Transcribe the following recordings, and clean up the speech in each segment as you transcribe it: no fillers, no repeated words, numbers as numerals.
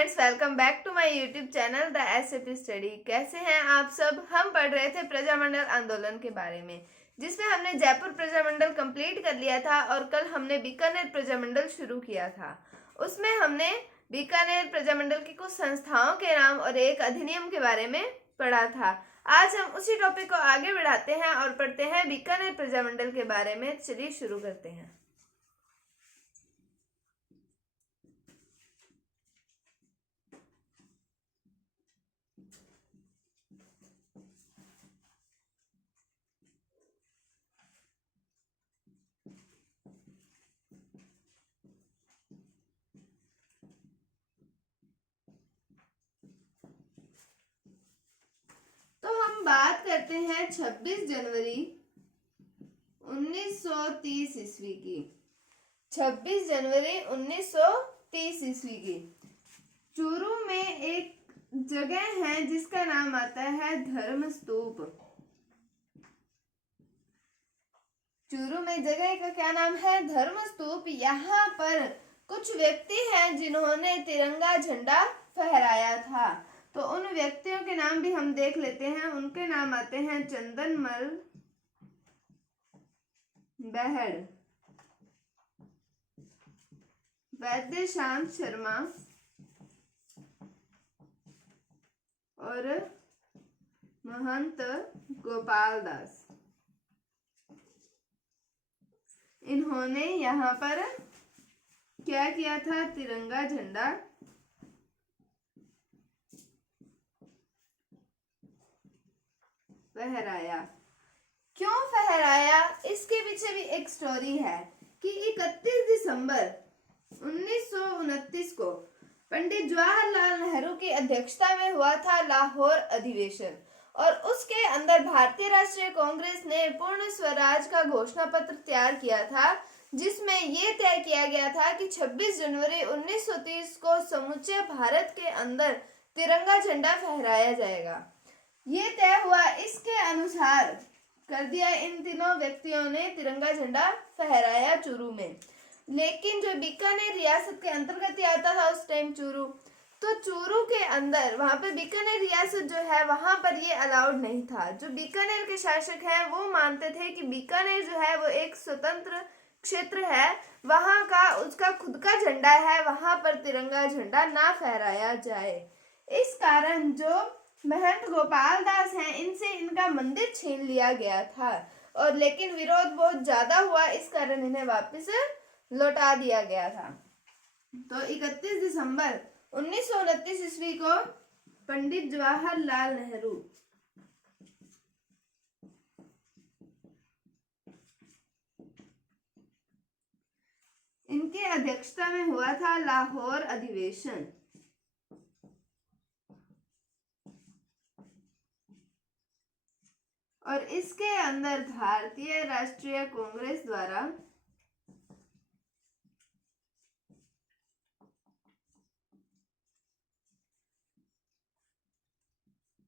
Friends, welcome back to my YouTube channel the SAP study. कैसे हैं आप सब। हम पढ़ रहे थे प्रजामंडल आंदोलन के बारे में, जिसमें हमने जयपुर प्रजामंडल कंप्लीट कर लिया था और कल हमने बीकानेर प्रजामंडल शुरू किया था। उसमें हमने बीकानेर प्रजामंडल की कुछ संस्थाओं के नाम और एक अधिनियम के बारे में पढ़ा था। आज हम उसी टॉपिक को आगे बढ़ाते हैं और पढ़ते हैं बीकानेर प्रजामंडल के बारे में। चलिए शुरू करते हैं। तो हम बात करते हैं 26 जनवरी 1930 ईस्वी की। 26 जनवरी 1930 ईस्वी की चूरू में एक जगह है जिसका नाम आता है धर्म स्तूप। चूरू में जगह का क्या नाम है? धर्म स्तूप। यहाँ पर कुछ व्यक्ति हैं जिन्होंने तिरंगा झंडा फहराया था। तो उन व्यक्तियों के नाम भी हम देख लेते हैं। उनके नाम आते हैं चंदनमल बहड़, वैद्य श्याम शर्मा और महंत गोपाल दास। इन्होंने यहाँ पर क्या किया था? तिरंगा झंडा फहराया। क्यों फहराया? इसके पीछे भी एक स्टोरी है कि 31 दिसंबर 1929 को पंडित जवाहरलाल नेहरू की अध्यक्षता में हुआ था लाहौर अधिवेशन, और उसके अंदर भारतीय राष्ट्रीय कांग्रेस ने पूर्ण स्वराज का घोषणा पत्र तैयार किया था, जिसमें यह तय किया गया था कि 26 जनवरी 1930 को समूचे भारत के अंदर तिरंगा झंडा फहराया जाएगा। ये तय हुआ। इसके अनुसार कर दिया। इन तीनों व्यक्तियों ने तिरंगा झंडा फहराया चूरू में। लेकिन जो बीकानेर रियासत के अंतर्गत ही आता था उस टाइम चूरू, तो चूरू के अंदर वहां पे बीकानेर रियासत जो है वहां पर ये अलाउड नहीं था। जो बीकानेर के शासक हैं वो मानते थे कि बीकानेर जो है वो एक स्वतंत्र क्षेत्र है, वहां का उसका खुद का झंडा है, वहां पर तिरंगा झंडा ना फहराया जाए। इस कारण जो महंत गोपाल दास हैं, इनसे इनका मंदिर छीन लिया गया था, और लेकिन विरोध बहुत ज्यादा हुआ, इस कारण इन्हें वापस लौटा दिया गया था। तो 31 दिसंबर 1929 ईस्वी को पंडित जवाहरलाल नेहरू इनकी अध्यक्षता में हुआ था लाहौर अधिवेशन। और इसके अंदर भारतीय राष्ट्रीय कांग्रेस द्वारा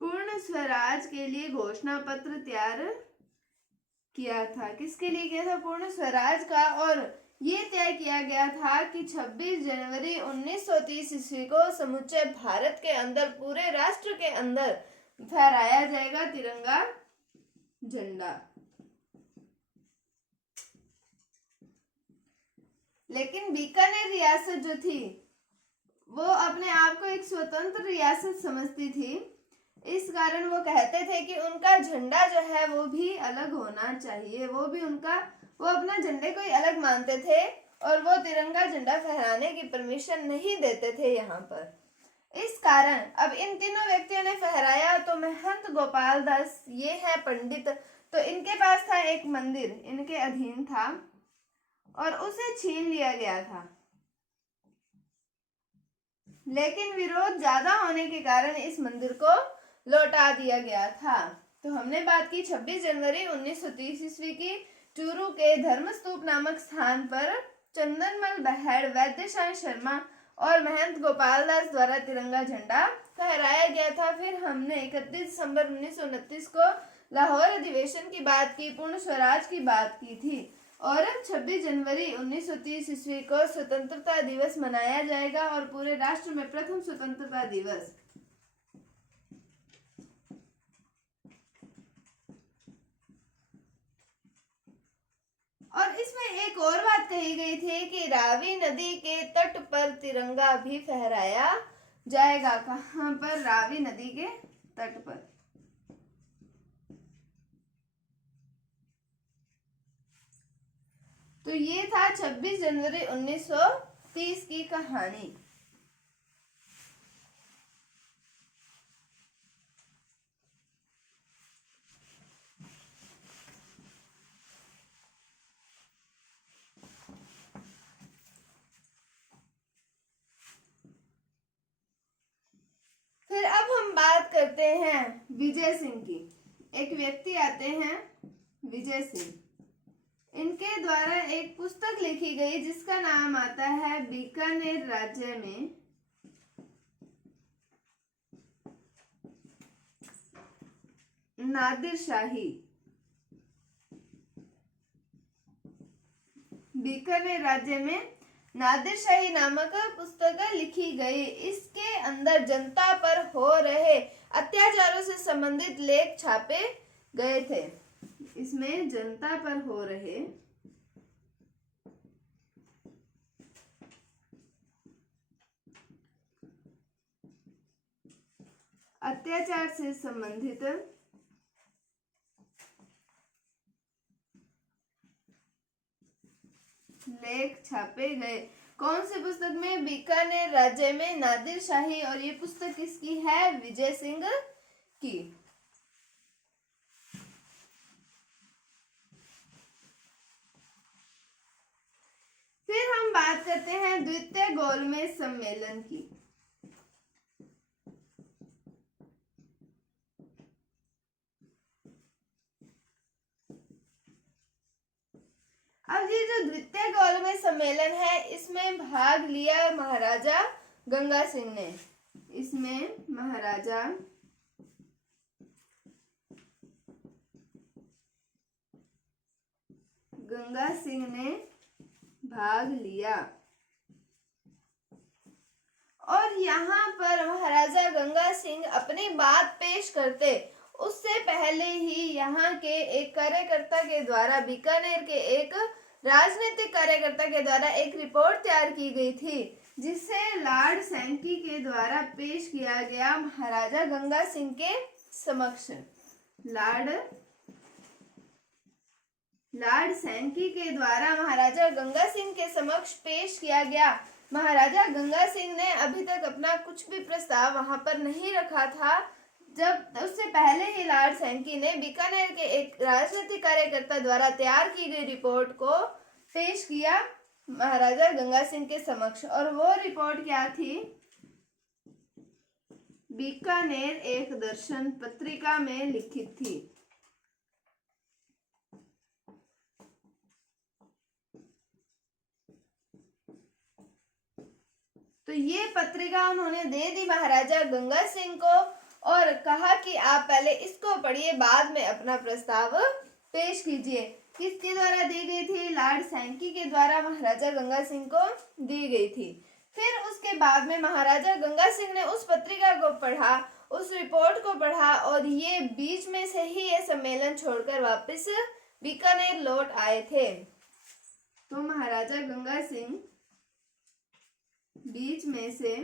पूर्ण स्वराज के लिए घोषणा पत्र तैयार किया था। किसके लिए किया था? पूर्ण स्वराज का। और ये तय किया गया था कि 26 जनवरी 1930 ईस्वी को समूचे भारत के अंदर, पूरे राष्ट्र के अंदर फहराया जाएगा तिरंगा झंडा। लेकिन बीकानेर रियासत जो थी वो अपने आप को एक स्वतंत्र रियासत समझती थी। इस कारण वो कहते थे कि उनका झंडा जो है वो भी अलग होना चाहिए। वो अपना झंडे को ही अलग मानते थे, और वो तिरंगा झंडा फहराने की परमिशन नहीं देते थे यहाँ पर। इस कारण अब इन तीनों व्यक्तियों ने फहराया। तो महंत गोपाल दास ये है पंडित, तो इनके पास था एक मंदिर, इनके अधीन था, और उसे छीन लिया गया था। लेकिन विरोध ज्यादा होने के कारण इस मंदिर को लौटा दिया गया था। तो हमने बात की 26 जनवरी 1930 ईस्वी की। चूरू के धर्मस्तूप नामक स्थान पर चंदनमल बहड़, वैद्य श्याम शर्मा और महंत गोपाल दास द्वारा तिरंगा झंडा फहराया गया था। फिर हमने 31 दिसंबर 1929 को लाहौर अधिवेशन की बात की, पूर्ण स्वराज की बात की थी, और 26 जनवरी 1930 ईस्वी को स्वतंत्रता दिवस मनाया जाएगा और पूरे राष्ट्र में प्रथम स्वतंत्रता दिवस। और इसमें एक और बात कही गई थी कि रावी नदी के तट पर तिरंगा भी फहराया जाएगा। कहां पर? रावी नदी के तट पर। तो ये था 26 जनवरी 1930 की कहानी। फिर अब हम बात करते हैं विजय सिंह की। एक व्यक्ति आते हैं विजय सिंह। इनके द्वारा एक पुस्तक लिखी गई जिसका नाम आता है बीकानेर राज्य में नादिर शाही। बीकानेर राज्य में नादिर शाही नामक पुस्तक लिखी गई। इसके अंदर जनता पर हो रहे अत्याचारों से संबंधित लेख छापे गए थे। इसमें जनता पर हो रहे अत्याचार से संबंधित लेख छापे गए। कौन सी पुस्तक में? बीकानेर राज्य में नादिर शाही। और ये पुस्तक किसकी है? विजय सिंह की। फिर हम बात करते हैं द्वितीय गोलमेज सम्मेलन की। अब ये जो द्वितीय गोलमेज सम्मेलन है इसमें भाग लिया महाराजा गंगा सिंह ने। इसमें महाराजा गंगा सिंह ने भाग लिया। और यहाँ पर महाराजा गंगा सिंह अपनी बात पेश करते उससे पहले ही यहाँ के एक कार्यकर्ता के द्वारा, बीकानेर के एक राजनीतिक कार्यकर्ता के द्वारा एक रिपोर्ट तैयार की गई थी जिसे लॉर्ड सैंकी के द्वारा पेश किया गया महाराजा गंगा सिंह के समक्ष। लॉर्ड सैंकी के द्वारा महाराजा गंगा सिंह के समक्ष पेश किया गया। महाराजा गंगा सिंह ने अभी तक अपना कुछ भी प्रस्ताव वहां पर नहीं रखा था, जब उससे पहले ही लॉर्ड सैंकी ने बीकानेर के एक राजनीतिक कार्यकर्ता द्वारा तैयार की गई रिपोर्ट को पेश किया महाराजा गंगा सिंह के समक्ष। और वो रिपोर्ट क्या थी? बीकानेर एक दर्शन पत्रिका में लिखित थी। तो ये पत्रिका उन्होंने दे दी महाराजा गंगा सिंह को और कहा कि आप पहले इसको पढ़िए, बाद में अपना प्रस्ताव पेश कीजिए। किसके द्वारा दी गई थी? लॉर्ड सैंकी के द्वारा महाराजा गंगा सिंह को दी गई थी। फिर उसके बाद में महाराजा गंगा सिंह ने उस पत्रिका को पढ़ा, उस रिपोर्ट को पढ़ा और ये बीच में से ही ये सम्मेलन छोड़कर वापस बीकानेर लौट आए थे। तो महाराजा गंगा सिंह बीच में से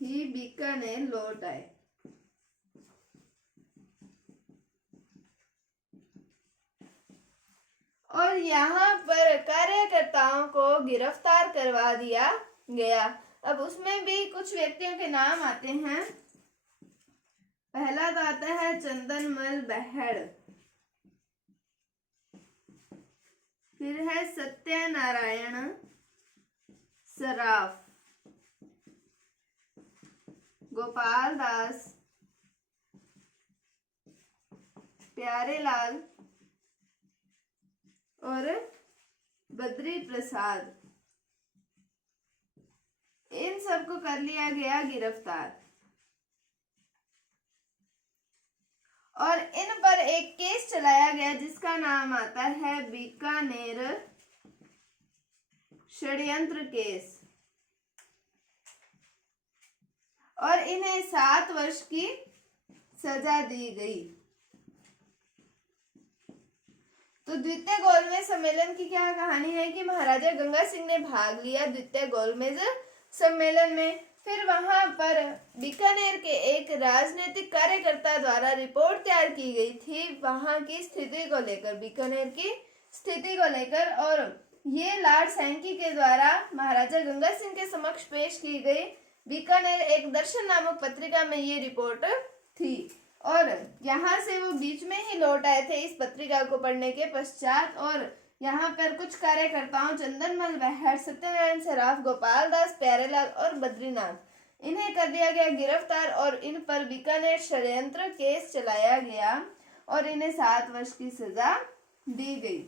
ही बीकानेर लौट आए। और यहाँ पर कार्यकर्ताओं को गिरफ्तार करवा दिया गया। अब उसमें भी कुछ व्यक्तियों के नाम आते हैं। पहला तो आता है चंदनमल बहड़, फिर है सत्यनारायण सराफ, गोपाल दास, प्यारेलाल और बद्री प्रसाद। इन सबको कर लिया गया गिरफ्तार। और इन पर एक केस चलाया गया जिसका नाम आता है बीकानेर षड्यंत्र केस, और इन्हें 7 वर्ष की सजा दी गई। तो द्वितीय गोलमेज सम्मेलन की क्या कहानी है कि महाराजा गंगा सिंह ने भाग लिया द्वितीय गोलमेज सम्मेलन में। फिर वहां पर बीकानेर के एक राजनीतिक कार्यकर्ता द्वारा रिपोर्ट तैयार की गई थी वहां की स्थिति को लेकर, बीकानेर की स्थिति को लेकर, और ये लॉर्ड सैंकी के द्वारा महाराजा गंगा सिंह के समक्ष पेश की गई। बीकानेर एक दर्शन नामक पत्रिका में ये रिपोर्ट थी, और यहाँ से वो बीच में ही लौट आए थे इस पत्रिका को पढ़ने के पश्चात। और यहाँ पर कुछ कार्यकर्ताओं चंदनमल बहर, सत्यनारायण सराफ, गोपाल दास, प्यारेलाल और बद्रीनाथ, इन्हें कर दिया गया गिरफ्तार और इन पर बीकानेर षड्यंत्र केस चलाया गया और इन्हें 7 वर्ष की सजा दी गई।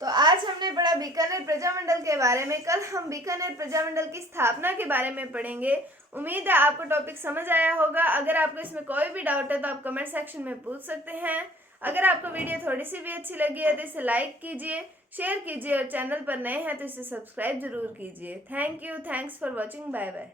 तो आज हमने पढ़ा बीकानेर प्रजामंडल के बारे में। कल हम बीकानेर प्रजामंडल की स्थापना के बारे में पढ़ेंगे। उम्मीद है आपको टॉपिक समझ आया होगा। अगर आपको इसमें कोई भी डाउट है तो आप कमेंट सेक्शन में पूछ सकते हैं। अगर आपको वीडियो थोड़ी सी भी अच्छी लगी है तो इसे लाइक कीजिए, शेयर कीजिए, और चैनल पर नए हैं तो इसे सब्सक्राइब जरूर कीजिए। Thank you, thanks for watching, bye bye.